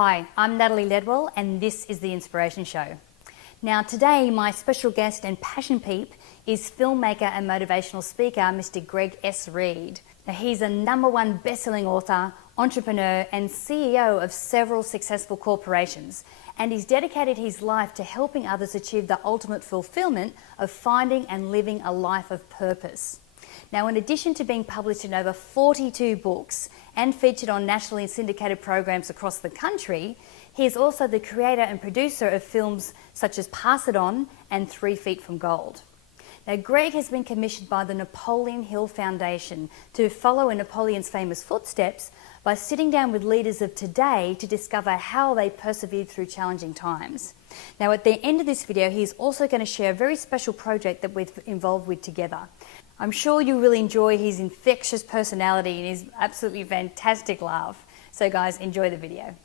Hi, I'm Natalie Ledwell and this is The Inspiration Show. Now today my special guest and passion peep is filmmaker and motivational speaker Mr. Greg S. Reid. Now he's a #1 best-selling author, entrepreneur and CEO of several successful corporations, and he's dedicated his life to helping others achieve the ultimate fulfillment of finding and living a life of purpose. Now, in addition to being published in over 42 books and featured on nationally syndicated programs across the country, he is also the creator and producer of films such as Pass It On and 3 Feet from Gold. Now, Greg has been commissioned by the Napoleon Hill Foundation to follow in Napoleon's famous footsteps by sitting down with leaders of today to discover how they persevered through challenging times. Now, at the end of this video, he's also going to share a very special project that we're involved with together. I'm sure you'll really enjoy his infectious personality and his absolutely fantastic laugh. So guys, enjoy the video.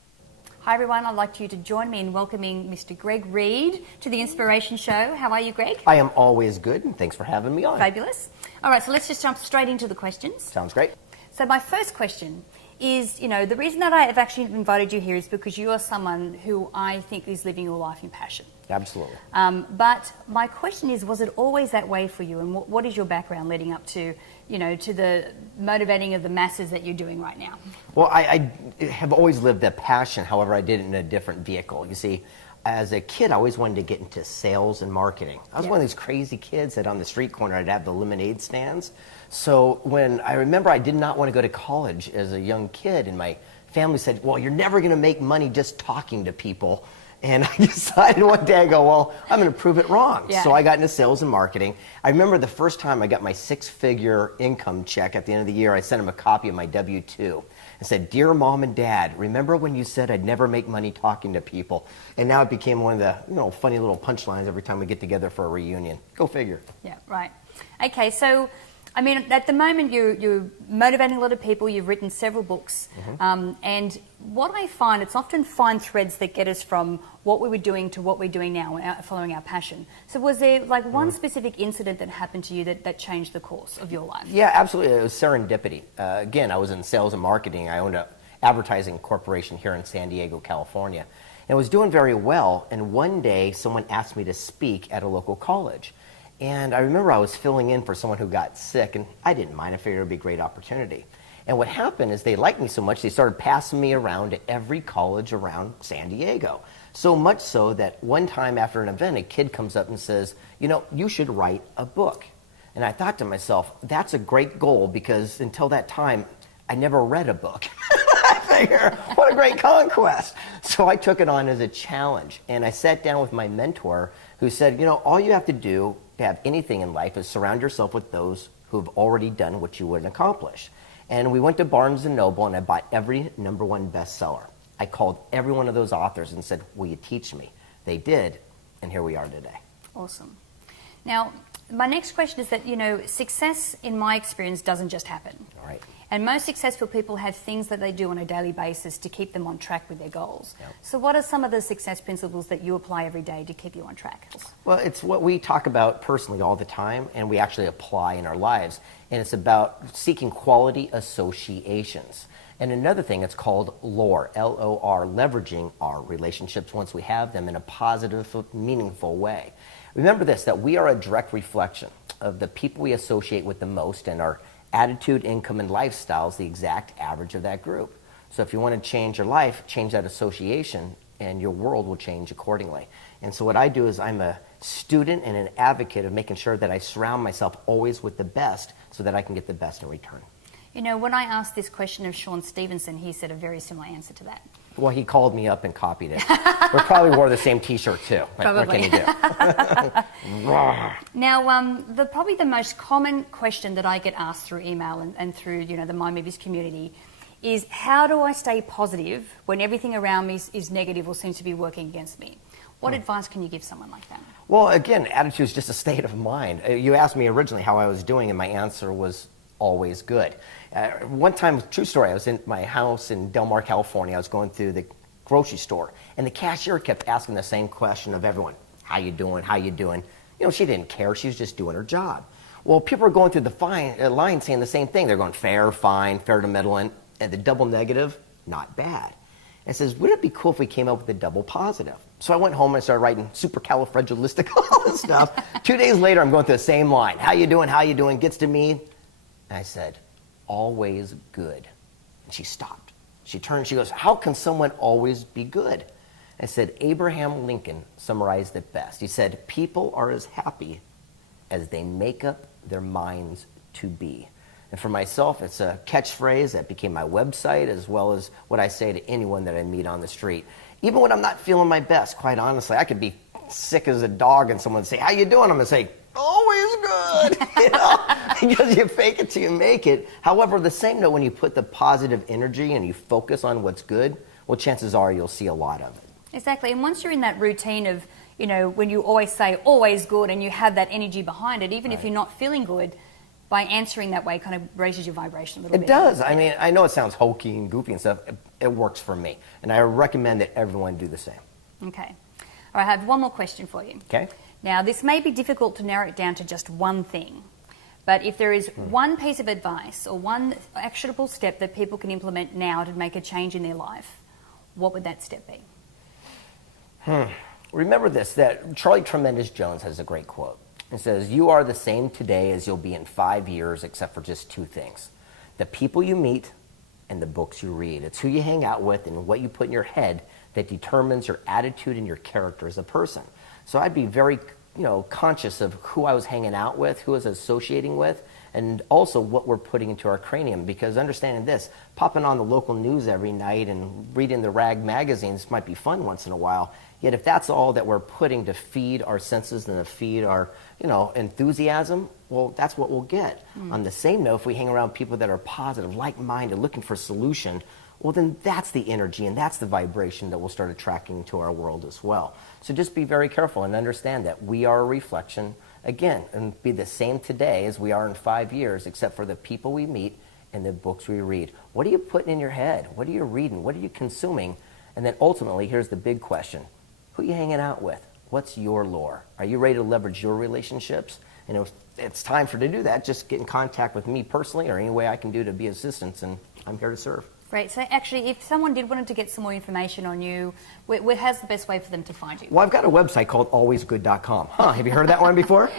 Hi everyone, I'd like you to join me in welcoming Mr. Greg Reid to The Inspiration Show. How are you, Greg? I am always good, and thanks for having me on. Fabulous. All right, so let's just jump straight into the questions. Sounds great. So my first question is, the reason that I have actually invited you here is because you are someone who I think is living your life in passion. Absolutely. But my question is, was it always that way for you? And what is your background leading up to, to the motivating of the masses that you're doing right now? Well, I have always lived that passion. However, I did it in a different vehicle. You see, as a kid, I always wanted to get into sales and marketing. I was one of these crazy kids that on the street corner, I'd have the lemonade stands. So when I remember I did not want to go to college as a young kid, and my family said, well, you're never going to make money just talking to people. And I decided one day, I go, well, I'm going to prove it wrong. Yeah. So I got into sales and marketing. I remember the first time I got my 6-figure income check at the end of the year, I sent them a copy of my W-2 and said, Dear Mom and Dad, remember when you said I'd never make money talking to people? And now it became one of the funny little punchlines every time we get together for a reunion. Go figure. Yeah, right. Okay, so at the moment you're motivating a lot of people, you've written several books, and what I find, it's often fine threads that get us from what we were doing to what we're doing now, following our passion. So was there like one specific incident that happened to you that changed the course of your life? Yeah, absolutely. It was Serendipity. Again, I was in sales and marketing. I owned an advertising corporation here in San Diego, California, and was doing very well, and one day someone asked me to speak at a local college. And I remember I was filling in for someone who got sick, and I didn't mind. I figured it would be a great opportunity. And what happened is they liked me so much, they started passing me around to every college around San Diego. So much so that one time after an event, a kid comes up and says, you should write a book. And I thought to myself, that's a great goal, because until that time, I never read a book. I figure, what a great conquest. So I took it on as a challenge. And I sat down with my mentor who said, all you have to do to have anything in life is surround yourself with those who've already done what you would accomplish. And we went to Barnes & Noble and I bought every #1 bestseller. I called every one of those authors and said, will you teach me? They did, and here we are today. Awesome. Now, my next question is that, success in my experience doesn't just happen. All right. And most successful people have things that they do on a daily basis to keep them on track with their goals. Yep. So what are some of the success principles that you apply every day to keep you on track? Well, it's what we talk about personally all the time, and we actually apply in our lives. And it's about seeking quality associations. And another thing, it's called LOR, L-O-R, leveraging our relationships once we have them in a positive, meaningful way. Remember this, that we are a direct reflection of the people we associate with the most, and our attitude, income, and lifestyle is the exact average of that group. So if you want to change your life, change that association, and your world will change accordingly. And so what I do is I'm a student and an advocate of making sure that I surround myself always with the best so that I can get the best in return. When I asked this question of Sean Stevenson, he said a very similar answer to that. Well, he called me up and copied it. We probably wore the same T-shirt too. Probably. What can you do? Now, probably the most common question that I get asked through email and through the My Movies community is, how do I stay positive when everything around me is negative or seems to be working against me? What advice can you give someone like that? Well, again, attitude is just a state of mind. You asked me originally how I was doing, and my answer was always good. One time, true story, I was in my house in Del Mar, California. I was going through the grocery store, and the cashier kept asking the same question of everyone. How you doing? How you doing? She didn't care. She was just doing her job. Well, people are going through the line saying the same thing. They're going fair, fine, fair to middle, and the double negative, not bad. and says, wouldn't it be cool if we came up with a double positive? So I went home and I started writing supercalifragilistic, all this stuff. 2 days later, I'm going through the same line. How you doing? How you doing? Gets to me. And I said, always good. And she stopped. She turned, she goes, how can someone always be good? I said, Abraham Lincoln summarized it best. He said, people are as happy as they make up their minds to be. And for myself, it's a catchphrase that became my website, as well as what I say to anyone that I meet on the street. Even when I'm not feeling my best, quite honestly, I could be sick as a dog and someone would say, how you doing? I'm going to say, always good, because you fake it till you make it. However, the same note, when you put the positive energy and you focus on what's good, well, chances are you'll see a lot of it. Exactly. And once you're in that routine of, when you always say always good and you have that energy behind it, even if you're not feeling good, by answering that way kind of raises your vibration a little bit. It does. I mean, I know it sounds hokey and goofy and stuff. It works for me. And I recommend that everyone do the same. Okay. All right, I have one more question for you. Okay. Now, this may be difficult to narrow it down to just one thing, but if there is one piece of advice or one actionable step that people can implement now to make a change in their life, what would that step be? Remember this, that Charlie Tremendous Jones has a great quote. It says, you are the same today as you'll be in 5 years, except for just two things: the people you meet and the books you read. It's who you hang out with and what you put in your head that determines your attitude and your character as a person. So I'd be very, conscious of who I was hanging out with, who I was associating with, and also what we're putting into our cranium. Because understanding this, popping on the local news every night and reading the rag magazines might be fun once in a while. Yet if that's all that we're putting to feed our senses and to feed our, enthusiasm, well, that's what we'll get. On the same note, if we hang around people that are positive, like-minded, looking for a solution, well, then that's the energy and that's the vibration that we'll start attracting into our world as well. So just be very careful and understand that we are a reflection, again, and be the same today as we are in 5 years, except for the people we meet and the books we read. What are you putting in your head? What are you reading? What are you consuming? And then ultimately, here's the big question. Who are you hanging out with? What's your lore? Are you ready to leverage your relationships? And if it's time for to do that, just get in contact with me personally or any way I can do to be assistance, and I'm here to serve. Great. So actually, if someone did want to get some more information on you, how's the best way for them to find you? Well, I've got a website called alwaysgood.com. Have you heard of that one before?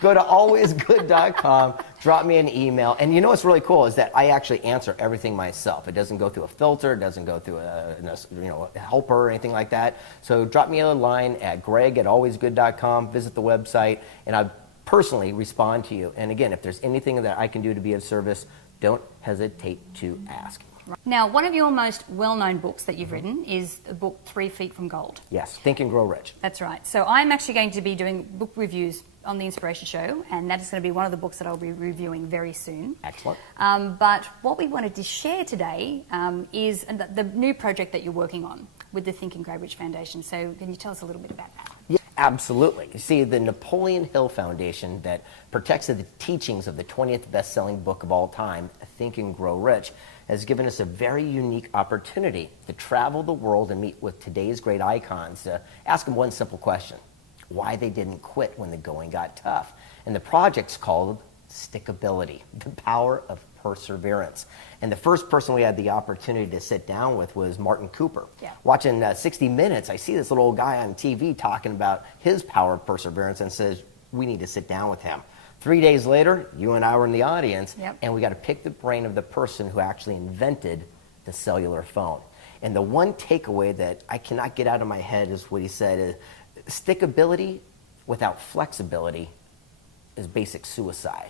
Go to alwaysgood.com, drop me an email. And you know what's really cool is that I actually answer everything myself. It doesn't go through a filter, it doesn't go through a helper or anything like that. So drop me a line at greg@alwaysgood.com, visit the website, and I personally respond to you. And again, if there's anything that I can do to be of service, don't hesitate to ask. Now, one of your most well-known books that you've written is the book 3 Feet from Gold. Yes, Think and Grow Rich. That's right. So I'm actually going to be doing book reviews on the Inspiration Show, and that is going to be one of the books that I'll be reviewing very soon. Excellent. But what we wanted to share today is the new project that you're working on with the Think and Grow Rich Foundation. So can you tell us a little bit about that? Yeah, absolutely. You see, the Napoleon Hill Foundation that protects the teachings of the 20th best-selling book of all time, Think and Grow Rich, has given us a very unique opportunity to travel the world and meet with today's great icons to ask them one simple question: why they didn't quit when the going got tough. And the project's called Stickability, the power of perseverance. And the first person we had the opportunity to sit down with was Martin Cooper. Yeah. Watching 60 Minutes, I see this little old guy on TV talking about his power of perseverance and says, we need to sit down with him. 3 days later, you and I were in the audience, and we got to pick the brain of the person who actually invented the cellular phone. And the one takeaway that I cannot get out of my head is what he said: stickability without flexibility is basic suicide.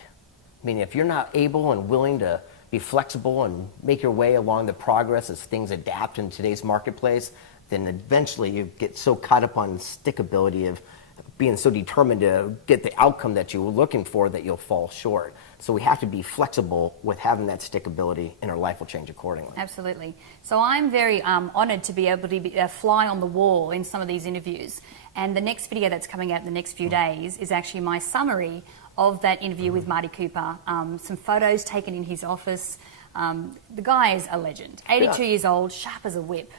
I mean, if you're not able and willing to be flexible and make your way along the progress as things adapt in today's marketplace, then eventually you get so caught up on stickability of being so determined to get the outcome that you were looking for that you'll fall short. So we have to be flexible with having that stickability, and our life will change accordingly. Absolutely. So I'm very honoured to be able to be a fly on the wall in some of these interviews. And the next video that's coming out in the next few days is actually my summary of that interview with Marty Cooper. Some photos taken in his office. The guy is a legend. 82 years old, sharp as a whip.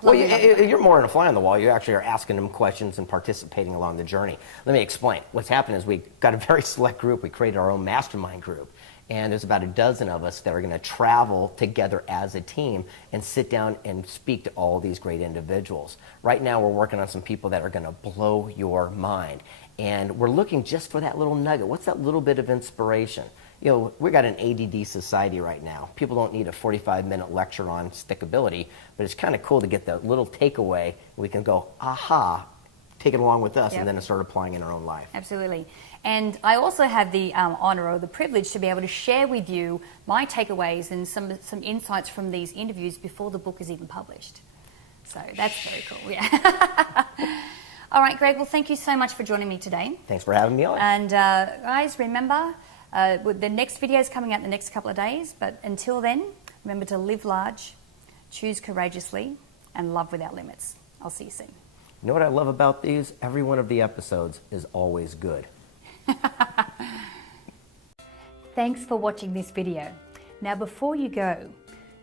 Well, you're more than a fly on the wall. You actually are asking them questions and participating along the journey. Let me explain. What's happened is we got a very select group. We created our own mastermind group. And there's about a dozen of us that are going to travel together as a team and sit down and speak to all these great individuals. Right now we're working on some people that are going to blow your mind. And we're looking just for that little nugget. What's that little bit of inspiration? You know, we got an ADD society right now. People don't need a 45-minute lecture on stickability, but it's kind of cool to get the little takeaway. We can go, aha, take it along with us, Yep. and then start applying in our own life. Absolutely. And I also have the honour or the privilege to be able to share with you my takeaways and some insights from these interviews before the book is even published. So that's very cool, yeah. All right, Greg, well, thank you so much for joining me today. Thanks for having me on. And guys, remember, the next video is coming out in the next couple of days, but until then, remember to live large, choose courageously, and love without limits. I'll see you soon. You know what I love about these? Every one of the episodes is always good. Thanks for watching this video. Now before you go,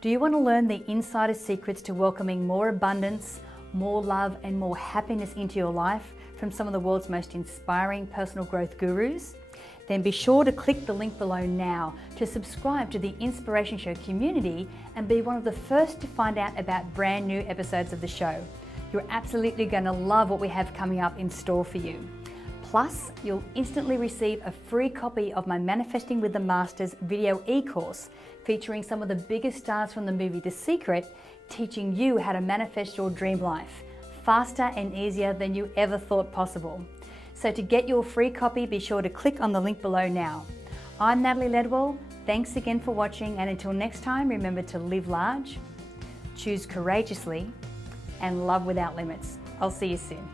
do you want to learn the insider secrets to welcoming more abundance, more love and more happiness into your life from some of the world's most inspiring personal growth gurus? Then be sure to click the link below now to subscribe to the Inspiration Show community and be one of the first to find out about brand new episodes of the show. You're absolutely going to love what we have coming up in store for you. Plus, you'll instantly receive a free copy of my Manifesting with the Masters video e-course featuring some of the biggest stars from the movie The Secret, teaching you how to manifest your dream life faster and easier than you ever thought possible. So to get your free copy, be sure to click on the link below now. I'm Natalie Ledwell. Thanks again for watching, and until next time, remember to live large, choose courageously, and love without limits. I'll see you soon.